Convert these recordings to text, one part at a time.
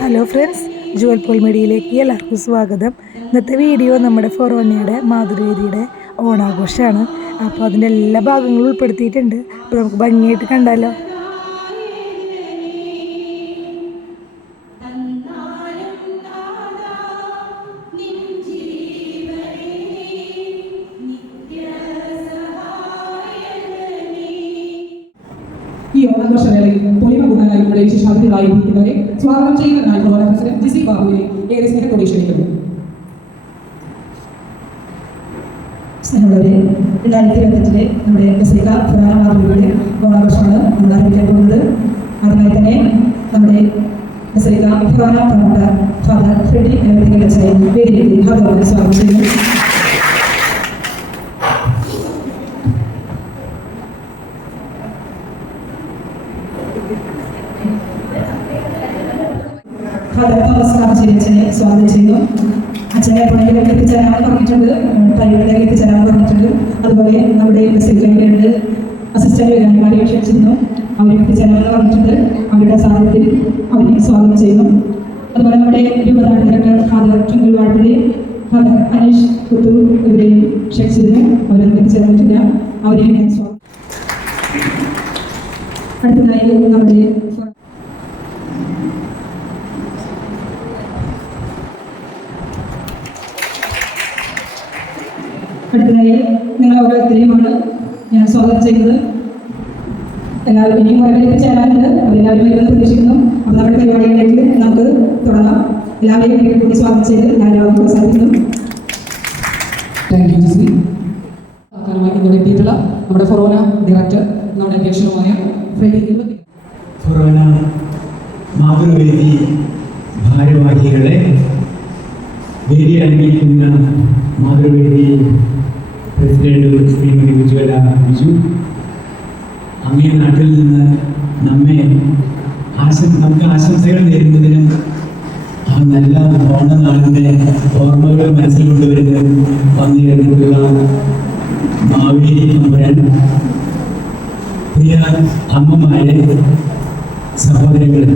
Hello friends, Jual Paul മീഡിയയിലേക്ക് എല്ലാവർക്കും സ്വാഗതം. ഇന്നത്തെ വീഡിയോ നമ്മുടെ ഫൊറോനയുടെ മാതൃവേദിയുടെ ഓണാഘോഷമാണ്. അപ്പോൾ അതിൻ്റെ എല്ലാ ഭാഗങ്ങളും ഉൾപ്പെടുത്തിയിട്ടുണ്ട്. അപ്പോൾ നമുക്ക് ഭംഗിയായിട്ട് കണ്ടാലോ. ഈ ഓണാഘോഷവേളയിൽ പൊലിമ കൂടാനായി നമ്മുടെ വിശേഷാതിഥികളായിരിക്കുന്നവരെ സ്വാഗതം ചെയ്യുന്നതിനായി ഫൊറോന പ്രസിഡന്റ് ജിസി ബാബുവിനെ ഏറെ സ്നേഹത്തോടെ ക്ഷണിക്കുന്നു. സ്നേഹമുള്ളവരെ, 2025 നമ്മുടെ ബസലിക്ക ഫൊറോന മാതൃവേദിയുടെ ഓണാഘോഷമാണ് നമ്മൾ ആരംഭിക്കാൻ പോകുന്നത്. ആദ്യമായി തന്നെ നമ്മുടെ ബസലിക്ക ഫൊറോന പ്രൊമോട്ടർ ഫാദർ ഫ്രെഡി വെച്ചായി വേദിയിലേക്ക് ഹാർദവമായി സ്വാഗതം ചെയ്യുന്നു. ഫാദർ തോമസ് കാമശ്ശേരി സ്വാഗതം ചെയ്യുന്നു. അച്ഛനെ പള്ളിയിലേക്ക് എത്തിച്ചേരാൻ പറഞ്ഞിട്ടുണ്ട്, പള്ളികളിലേക്ക് എത്തിച്ചേരാൻ പറഞ്ഞിട്ടുണ്ട്. അതുപോലെ നമ്മുടെ ബസലിക്കയിലെ അസിസ്റ്റന്റ് വികാരിമാരെ ക്ഷണിച്ചിരുന്നു, അവരെ എത്തിച്ചേരാമെന്ന് പറഞ്ഞിട്ടുണ്ട്. അവരുടെ സാന്നിധ്യത്തിൽ അവരെ സ്വാഗതം ചെയ്യുന്നു. അതുപോലെ നമ്മുടെ രൂപതാ director father Twinkle Vazhappally, father Aneesh Puthur ഇവരെയും ക്ഷണിച്ചിരുന്നു, അവരൊന്നും എത്തിച്ചേർന്നിട്ടില്ല. അവരെയും ഞാൻ സ്വാഗതം. അടുത്തതായി നമ്മുടെ അടുത്തതായി നിങ്ങൾ ഓരോരുത്തരെയുമാണ് ഞാൻ സ്വാഗതം ചെയ്യുന്നത്. എല്ലാവരും ഇനിയും ഓരോരുത്തർ ചേരാനുണ്ട്, അവരെല്ലാവരും വരുമെന്ന് പ്രതീക്ഷിക്കുന്നു. അപ്പോൾ നമ്മുടെ പരിപാടികളിലേക്ക് നമുക്ക് തുടങ്ങാം. എല്ലാവരെയും ഒരിക്കൽ കൂടി സ്വാഗതം ചെയ്ത് ഞാൻ എല്ലാവർക്കും സാധിക്കുന്നു. Thank you Jisi. ആക്കാനുമായി ഇന്നോട് എത്തിയിട്ടുള്ള നമ്മുടെ ഫൊറോന ഡയറക്ടർ, നമ്മുടെ അധ്യക്ഷനുമായ ഫ്രെഡി. ഫൊറോന മാതൃവേദി ഭാരവാഹികളെ, വേദി അലങ്കരിക്കുന്ന മാതൃവേദി പ്രസിഡന്റ് ശ്രീമതി ഉജ്വല ബിജു, അങ്ങേ നാട്ടിൽ നിന്ന് നമുക്ക് ആശംസകൾ നേരുന്നതിനും ആ നല്ല ഓണനാളിൻ്റെ ഓർമ്മകൾ മനസ്സിൽ കൊണ്ടുവരുന്ന വന്നിരുന്നിട്ടുള്ള മാവേലി തമ്പുരാൻ, പ്രിയ അമ്മമാരെ, സഹോദരങ്ങളെ,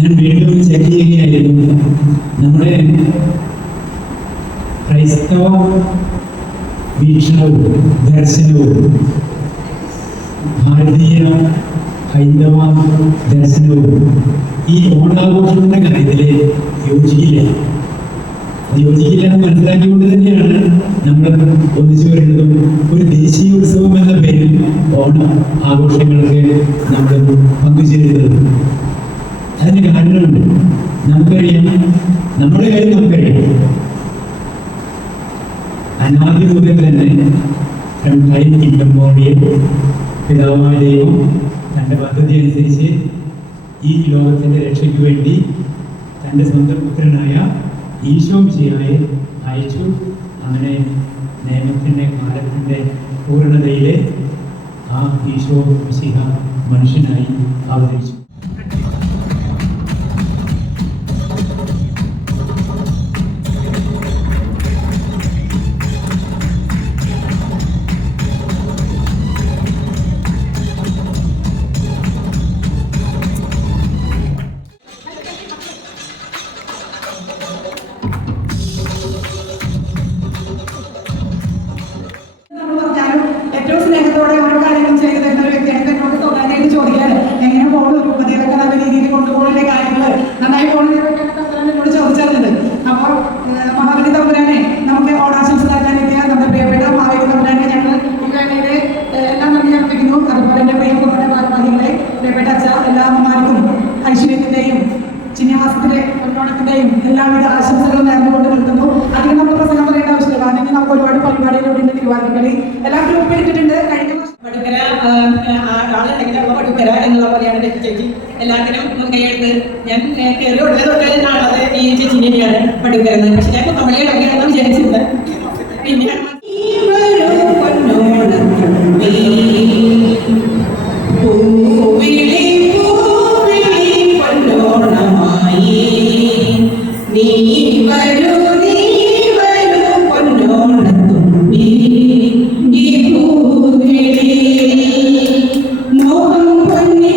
ഞാൻ വീണ്ടും ചെക്ക് ചെയ്യുകയായിരുന്നു. നമ്മുടെ ക്രൈസ്തവ വീക്ഷണവും ദർശനവും ഭാരതീയ ഹൈന്ദവ ദർശനവും ഈ ഓണാഘോഷങ്ങളുടെ കാര്യത്തിൽ യോജിക്കില്ല എന്ന് മനസ്സിലാക്കിക്കൊണ്ട് തന്നെയാണ് നമ്മൾ ഒന്നിച്ചു വരുന്നതും ഒരു ദേശീയ ഉത്സവം എന്ന പേരിൽ ഓണ ആഘോഷങ്ങൾക്ക് നമ്മൾ പങ്കുചേരുന്നത്. അതിന് കാരണമുണ്ട്. നമുക്കറിയാം, നമ്മുടെ കാര്യം നമുക്കറിയാം. അനാദി മുതൽ തന്നെ പിതാവായ ദൈവം തൻ്റെ പദ്ധതി അനുസരിച്ച് ഈ ലോകത്തിൻ്റെ രക്ഷയ്ക്ക് വേണ്ടി തൻ്റെ സ്വന്തം പുത്രനായ ഈശോ മിശിഹായെ അയച്ചു. അങ്ങനെ നിയമത്തിൻ്റെ കാലത്തിൻ്റെ പൂർണ്ണതയിലെ ആ ഈശോ മിശിഹ മനുഷ്യനായി അവതരിച്ചു. ഏറ്റവും സ്നേഹത്തോടെ ഓരോ കാര്യങ്ങളും ചെയ്തു തരുന്ന ഒരു വ്യക്തിയാണ്. എന്നോട് സ്വകാര്യമായിട്ട് ചോദിക്കാൻ എങ്ങനെ പോകുന്നു, രൂപതയിലൊക്കെ നല്ല രീതിയിൽ കൊണ്ടുപോകുന്ന കാര്യങ്ങൾ നന്നായി പോകുന്നതിനൊക്കെ എന്നോട് ചോദിച്ചിരുന്നത്. അപ്പോൾ മഹാബലി തമ്പുരാനെ നമുക്ക് ഓണാശംസ നൽകാനെത്തിയ നമ്മുടെ പ്രിയപ്പെട്ട മഹാബലി തമ്പുരാനെ ഞങ്ങൾ ഈ വേളയിൽ എല്ലാം നന്ദി അർപ്പിക്കുന്നു. അതുപോലെ എൻ്റെ പ്രിയപ്പെട്ട ഭാരവാഹികളെ, പ്രിയപ്പെട്ട അച്ഛ, എല്ലാ അമ്മമാർക്കും ഐശ്വര്യത്തിൻ്റെയും ചിഹ്നവാസത്തിൻ്റെ കല്യാണത്തിൻ്റെയും എല്ലാവിധ ആശംസകളും നേർന്നുകൊണ്ട് നിർത്തുന്നു. അതിന് നമ്മൾ പ്രസംഗം പറയേണ്ട ആവശ്യമില്ല, കാരണം ഇനി നമുക്ക് ഒരുപാട് പരിപാടിയിലൂടെ ഉണ്ട്. തിരുവാതിരക്കളി എല്ലാം ഗ്രൂപ്പ് എടുത്തിട്ടുണ്ട്. കഴിഞ്ഞ പടുക്കര ആളുണ്ടെങ്കിൽ പടുക്കര എന്നുള്ള പോലെയാണ് ചേച്ചി എല്ലാത്തിനും മുൻകൈയെടുത്ത്. ഞാൻ കയറി ഉടനെ തൊട്ട് കാണാതെ ഈ ചേച്ചിനെയാണ് പടുക്കരുന്നത്. പക്ഷെ ഞാൻ കുത്തമ്പള്ളിയിടൊക്കെയാണെന്ന് വിചാരിച്ചില്ല. പിന്നെ മോഹം പൊന്നി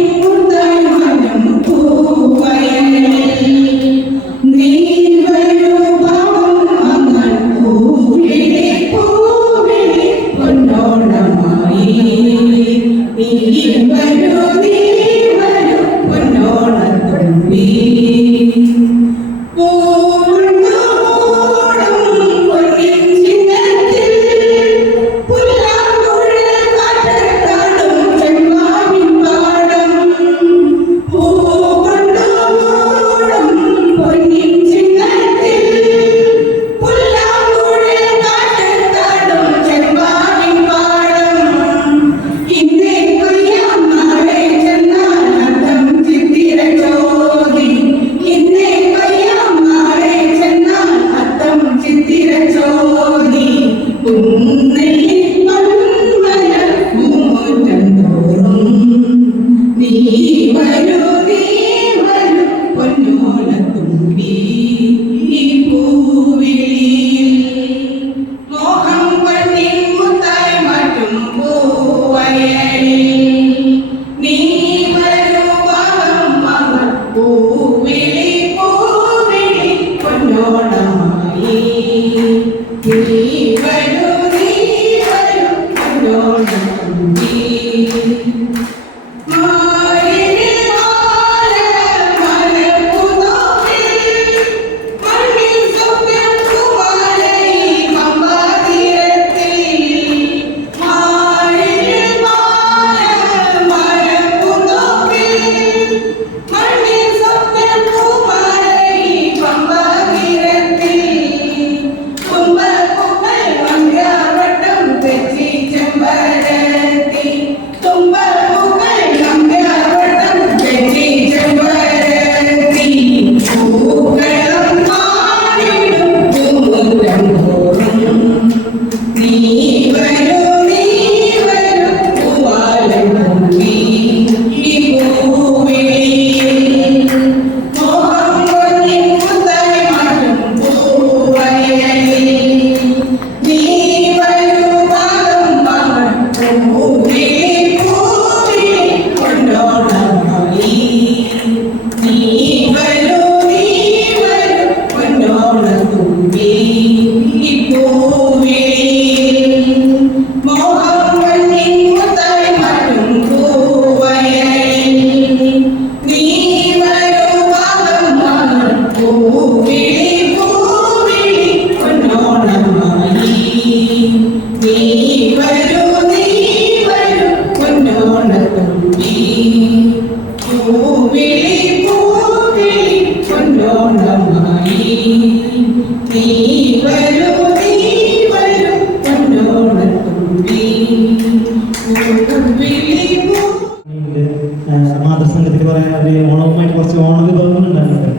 മാതൃസംഘത്തിൽ പറയാൻ ഓണവുമായിട്ട് കുറച്ച് ഓണ വിഭവങ്ങൾ ഉണ്ടാകുന്നുണ്ട്.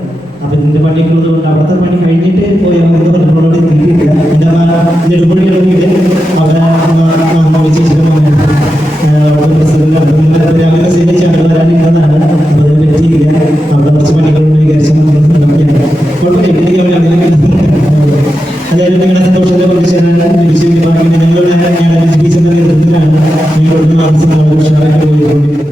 അപ്പൊ ഇതിന്റെ പണിക്കുള്ളത് കൊണ്ട് അവിടുത്തെ പണി കഴിഞ്ഞിട്ട് പോയി നമുക്ക് പറഞ്ഞോട് എത്തിയിട്ടില്ല. എന്റെ നെടുമുടി ഇടവിട്ട് അവിടെ ചേച്ചിയുടെ അവിടെ പ്രസിഡന്റ് അങ്ങനെ സേവിച്ച് അവിടെ വരാനിരുന്നതാണ്. അപ്പൊ അതിന് പറ്റിയില്ല. അവിടെ കുറച്ച് പണികളുണ്ട് വിചാരിച്ചാൽ അതായത് നിങ്ങളുടെ സന്തോഷത്തെ കുറിച്ച് ഞങ്ങളുടെ ടീച്ചറിന്റെ നേതൃത്വത്തിലാണ് നിങ്ങളുടെ മാതൃസംഘം ഉഷാറായിട്ട് പോയിക്കൊണ്ടിരിക്കുന്നത്.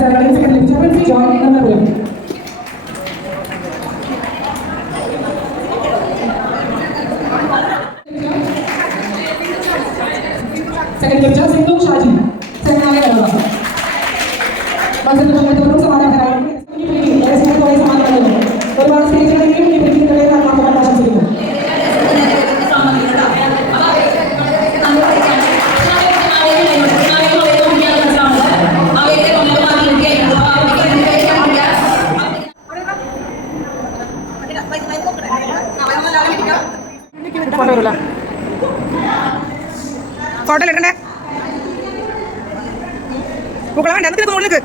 സെറമണിയിൽ സെക്കൻഡ് ലഭിച്ച പ്രിൻസി ജോയ് നന്ദപുരം. സെക്കൻഡ് ലഭിച്ച സിന്ധു ഷാജി സേനായ കലോറ. മത്സരത്തിൽ പങ്കെടുത്തവരും സമാധാനകരമായി സമാധാനം ഒരുപാട് സ്റ്റേജുകളിലും ആശംസിക്കുന്നു. ഫോട്ടോ എടുക്കണ്ടേ പൂക്കള വേണ്ട എന്നിട്ട് തോന്നിക്ക്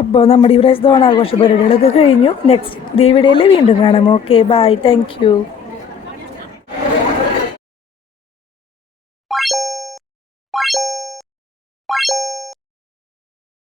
അപ്പോൾ നമ്മുടെ ഈ പ്രാവശ്യത്തെ ഓണാഘോഷ പരിപാടികളൊക്കെ കഴിഞ്ഞു. നെക്സ്റ്റ് പുതിയ വീഡിയോയിൽ വീണ്ടും കാണാം. Okay, bye, thank U.